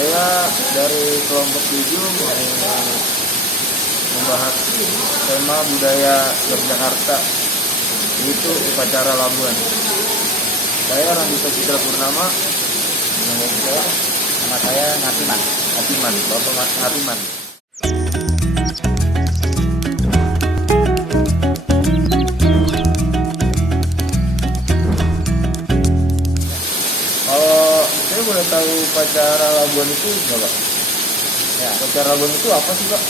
Saya dari kelompok 7 mau membahas tema budaya Yogyakarta, yaitu upacara Labuhan. Saya Randita Citra Purnama. Nama saya Ngatiman. Bapak Ngatiman. Kalau saya boleh tahu upacara Labuhan itu Bapak? Ya, Upacara Labuhan itu apa sih Pak?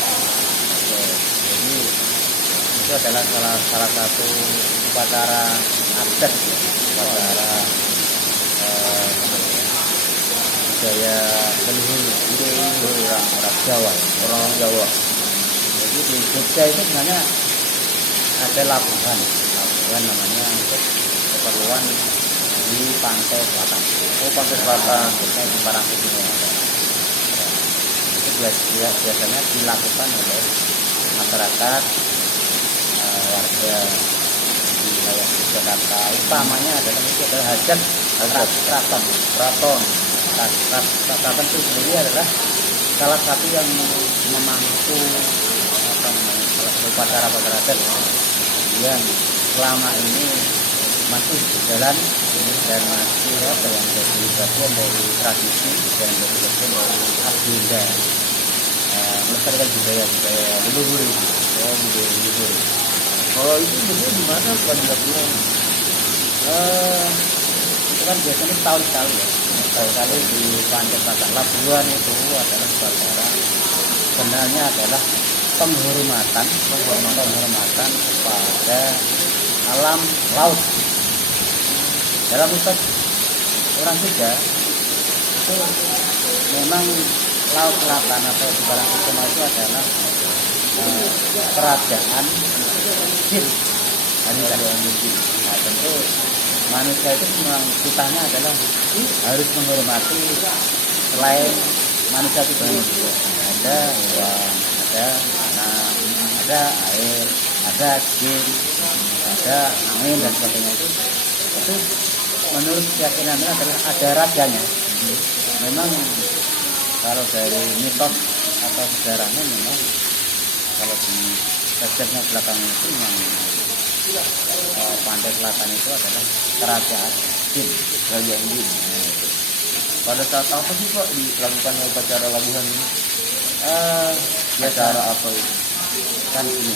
oke. Jadi itu adalah salah satu upacara adat, upacara budaya leluhur orang Jawa. Orang Jawa. Jadi di Jogja itu sebenarnya ada labuhan namanya untuk keperluan di pantai selatan. Oh, pantai selatan. Kita di Parangkusumo. Itu biasanya dilakukan oleh masyarakat warga di wilayah Jakarta. Utamanya adalah hajat keraton. Keraton itu sendiri adalah salah satu yang memangku upacara adat yang selama ini masih berjalan dan masih yang jadi bagian dari tradisi dan jadi bagian dari agenda melestarikan budaya leluhur. Budaya leluhur. Kalau itu sebenarnya di mana Pak dilakukan? Itu kan biasanya tahun sekali di Pantai Selatan. Labuhan itu adalah upacara sebenarnya adalah penghormatan kepada alam laut. Dalam mitos orang Sunda itu memang laut selatan atau di Parangkusumo itu adalah kerajaan jin. Nah, tentu manusia itu memang kitanya adalah harus menghormati selain manusia itu ada hewan, ada tanah, ada air, ada jin, ada angin dan sebagainya itu menurut keyakinannya adalah ada rajanya. Memang kalau dari mitos atau sejarahnya memang kalau di sejarahnya belakang itu memang Pantai Selatan itu adalah kerajaan jin. Pada saat apa sih Pak dilakukannya upacara Labuhan ini? Acara apa itu? Kan ini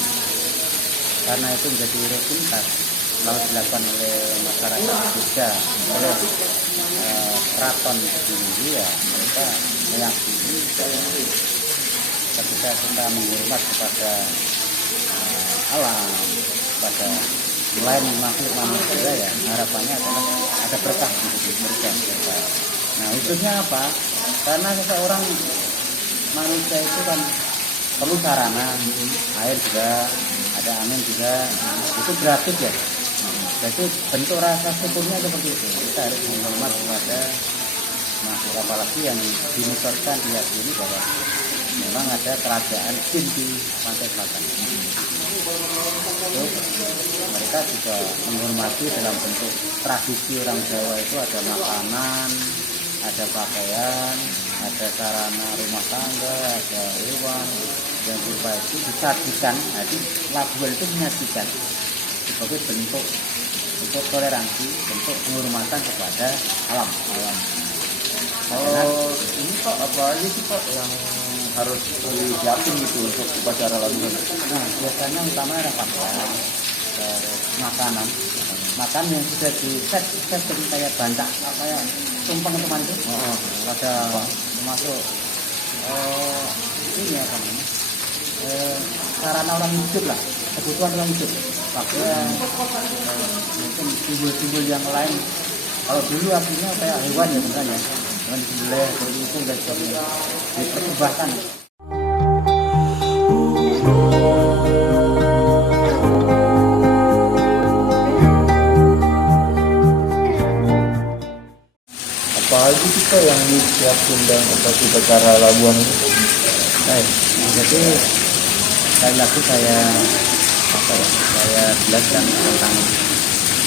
karena itu menjadi rutinitas lalu dilakukan oleh masyarakat Jogja, oleh keraton sendiri, ya mereka meyakini ketika kita menghormat kepada alam, kepada selain makhluk manusia, ya harapannya adalah ada berkah di berkah. Nah, khususnya apa? Karena seseorang manusia itu kan perlu sarana, air juga, ada angin juga, itu gratis ya. Jadi bentuk rasa syukurnya seperti itu. Kita harus menghormat kepada makhluk, apalagi yang dimitoskan diyakini bahwa memang ada kerajaan jin di Pantai Selatan. Terus mereka juga menghormati dalam bentuk tradisi orang Jawa itu ada makanan, ada pakaian, ada sarana rumah tangga, ada hewan yang berupa itu disajikan. Jadi Labuhan itu menyajikan sebagai bentuk toleransi, bentuk penghormatan kepada alam. Kalau ini Pak apa aja sih Pak yang harus disiapin gitu untuk upacara Labuhan? Nah, biasanya utama ada pakaian, makanan yang sudah di-set jadi kayak bantak apa ya, tumpeng teman itu. Ada termasuk ini apa namanya, sarana orang hidup lah, kebutuhan orang hidup, pakaian, mungkin simbol-simbol yang lain. Kalau dulu artinya kayak hewan ya bukan ya, dengan disembelih berhitung dan sebagainya, dipersembahkan. Apa aja sih Pak yang disiapin dalam upacara Labuhan ini? Baik, jadi sekali lagi saya jelaskan tentang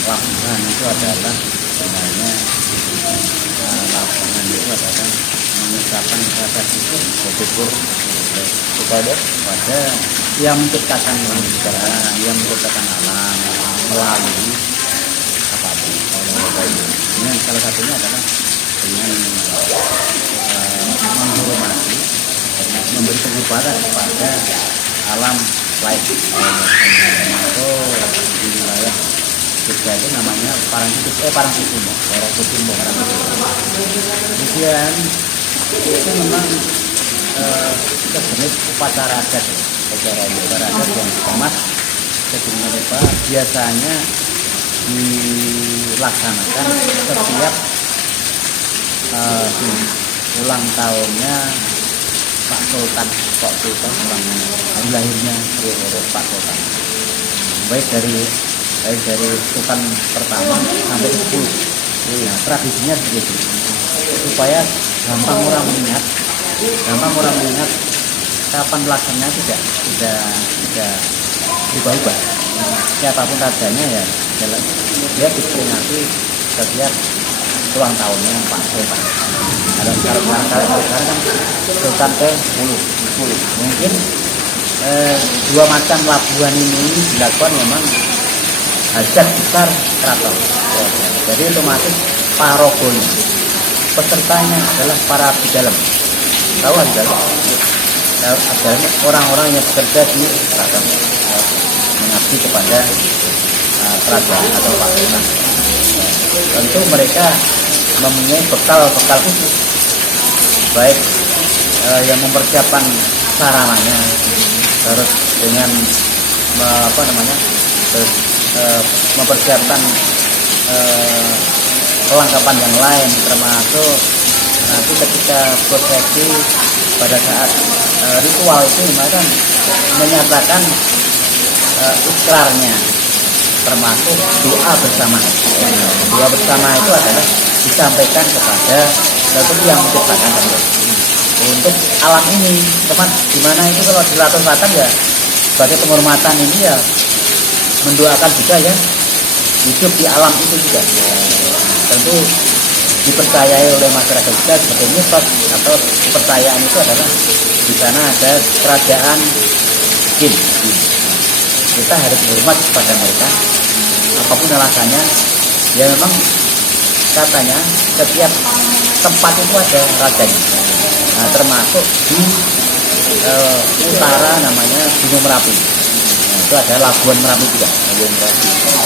Labuhan itu adalah sebenarnya Labuhan itu adalah ungkapan rasa syukur kepada pada yang menciptakan manusia, yang menciptakan alam melalui apapun. Dengan salah satunya adalah dengan menghormati, memberi penghormatan kepada alam lain. Itu di wilayah Jogja itu namanya Parangkusumo. Kemudian itu memang sejenis upacara adat, upacara adat yang dikemas sedemikian rupa biasanya dilaksanakan setiap ulang tahunnya Pak Sultan ulang hari lahirnya Pak Sultan, baik dari Sultan pertama sampai ke 10. Nah, tradisinya begitu supaya gampang orang mengingat kapan pelaksanaannya tidak berubah-ubah. Siapapun rajanya ya dia diperingati setiap ulang tahunnya Pak Sultan. Kalau sekarang kan Sultan ke 10. Mungkin dua macam labuhan ini dilakukan memang hajat besar keraton. Jadi otomatis parogonya, pesertanya adalah para abdi dalam. Tahu abdi dalam? Orang-orang yang bekerja di keraton, mengabdi kepada kerajaan atau Pak Sultan. Tentu mereka mempunyai bekal khusus, baik yang mempersiapkan sarananya, terus dengan mempersiapkan kelengkapan yang lain, termasuk nanti ketika prosesi pada saat ritual itu mereka menyatakan ikrarnya, termasuk doa bersama. Doa bersama itu adalah disampaikan kepada sesuatu yang menciptakan untuk alam ini, teman. Dimana itu kalau di Latar Selatan ya sebagai penghormatan ini ya mendoakan juga ya hidup di alam itu juga. Tentu dipercayai oleh masyarakat juga sebagai mitos atau kepercayaan itu adalah di sana ada kerajaan jin. Kita harus hormat kepada mereka apapun alasannya. Ya memang katanya setiap tempat itu ada rajanya. Nah, termasuk di utara namanya Gunung Merapi. Nah, itu ada Labuan Merapi juga.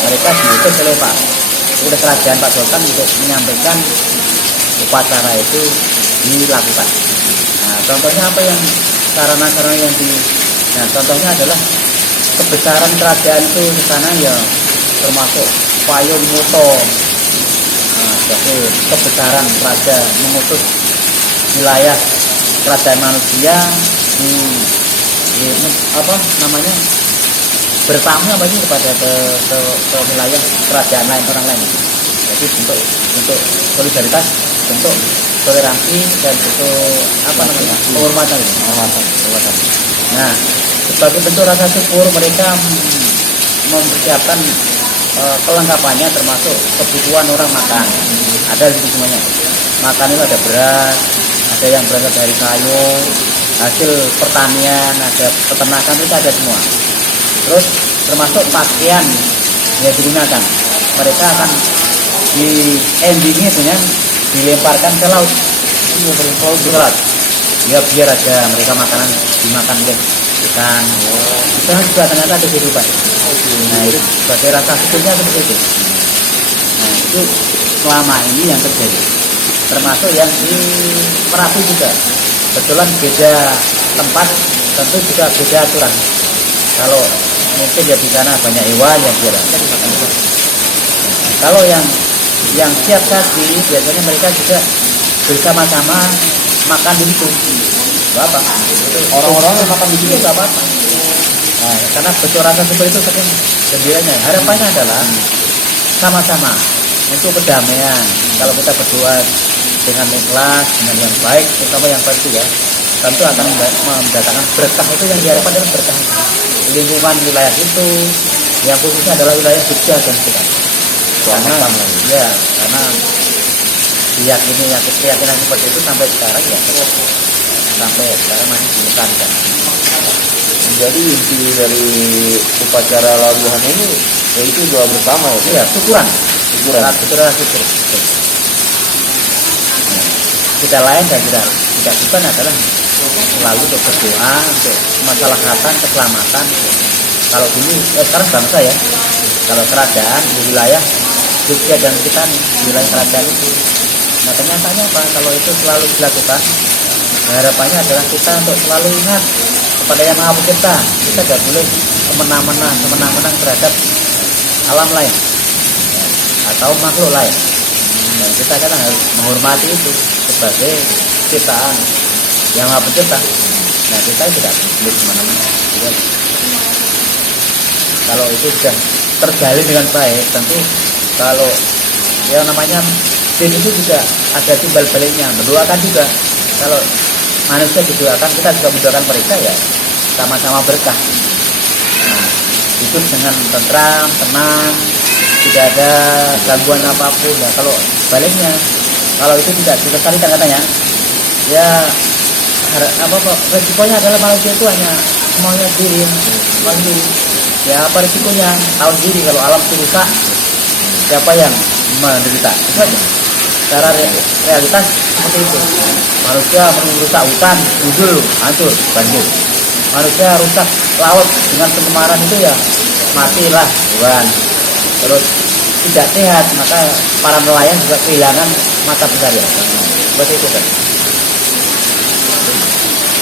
Mereka diutus oleh kerajaan Pak Sultan untuk menyampaikan upacara itu dilakukan. Nah, contohnya apa yang sarana-sarana yang contohnya adalah kebesaran kerajaan itu di sana ya termasuk payung moto. Nah, jadi kebesaran raja mengutus wilayah kerajaan manusia di bertamu kepada ke wilayah kerajaan lain, orang lain. Jadi untuk solidaritas, untuk toleransi dan untuk penghormatan. Nah, sebagai bentuk rasa syukur mereka mempersiapkan kelengkapannya, termasuk kebutuhan orang makan. Ada di semuanya. Makan itu ada beras, ada yang berasal dari sayur, hasil pertanian, ada peternakan, itu ada semua. Terus termasuk pakaian yang digunakan, mereka akan di endingnya dengan dilemparkan ke laut. Ke laut. Ya biar aja mereka makanan dimakan oleh ikan. Di sana juga ternyata ada kehidupan. Nah, itu sebagai rasa syukurnya seperti itu. Nah, itu selama ini yang terjadi. Termasuk yang di Merapi juga. Kebetulan beda tempat, tentu juga beda aturan. Kalau mungkin ya di sana banyak hewan yang biasa dimakan. Kalau yang siap tadi biasanya mereka juga bersama-sama makan di situ. Gak apa? Orang-orang yang makan di situ gak apa-apa. Nah, karena betul rasa syukur itu saking gembiranya. Harapannya adalah sama-sama untuk perdamaian. Kalau kita berdoa dengan ikhlas, dengan yang baik, terutama yang baik itu ya, tentu akan mendatangkan berkah. Itu yang diharapkan adalah berkah lingkungan wilayah itu, yang khususnya adalah wilayah Jogja dan sekitar. Karena di keyakinan seperti itu sampai sekarang ya terus sampai sekarang masih dilestarikan. Jadi inti dari upacara labuhan ini yaitu doa bersama ya Pak? Iya, syukuran. Syukuran. Syukur. Kita lain dan tidak bukan adalah selalu untuk berdoa untuk kemaslahatan, keselamatan. Kalau dulu, sekarang bangsa ya, kalau kerajaan di wilayah Jogja dan kita nih, di wilayah kerajaan itu. Nah kenyataannya apa? Kalau itu selalu dilakukan, harapannya adalah kita untuk selalu ingat kepada Yang Maha Pencipta. Kita tidak boleh semena-mena terhadap alam lain atau makhluk lain. Dan kita kan harus menghormati itu sebagai ciptaan Yang Maha Pencipta. Nah kita tidak boleh semena-mena. Kalau itu sudah terjalin dengan baik, tentu kalau yang namanya din itu juga ada timbal baliknya, mendoakan juga. Kalau manusia didoakan, kita juga mendoakan mereka ya sama-sama berkah. Nah, hidup dengan tentram, tenang, tidak ada gangguan apapun. Ya kalau baliknya, kalau itu tidak dilestarikan katanya, ya resikonya adalah manusia itu hanya semuanya diri. Ya apa risikonya? Tahu sendiri kalau alam itu rusak, siapa yang menderita? Itu aja. Secara realitas seperti itu. Manusia merusak hutan, gundul, hancur, banjir. Manusia rusak laut dengan pencemaran itu ya matilah hewan. Terus tidak sehat, maka para nelayan juga kehilangan mata pencarian. Seperti itu kan.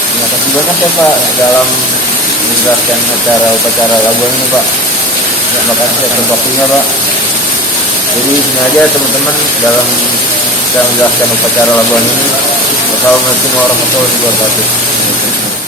Terima kasih banyak ya Pak dalam menjelaskan acara upacara labuhan ini Pak. Terima kasih atas waktunya Pak. Jadi sini aja teman-teman dalam kita menjelaskan upacara labuhan ini. Wassalamualaikum warahmatullahi wabarakatuh.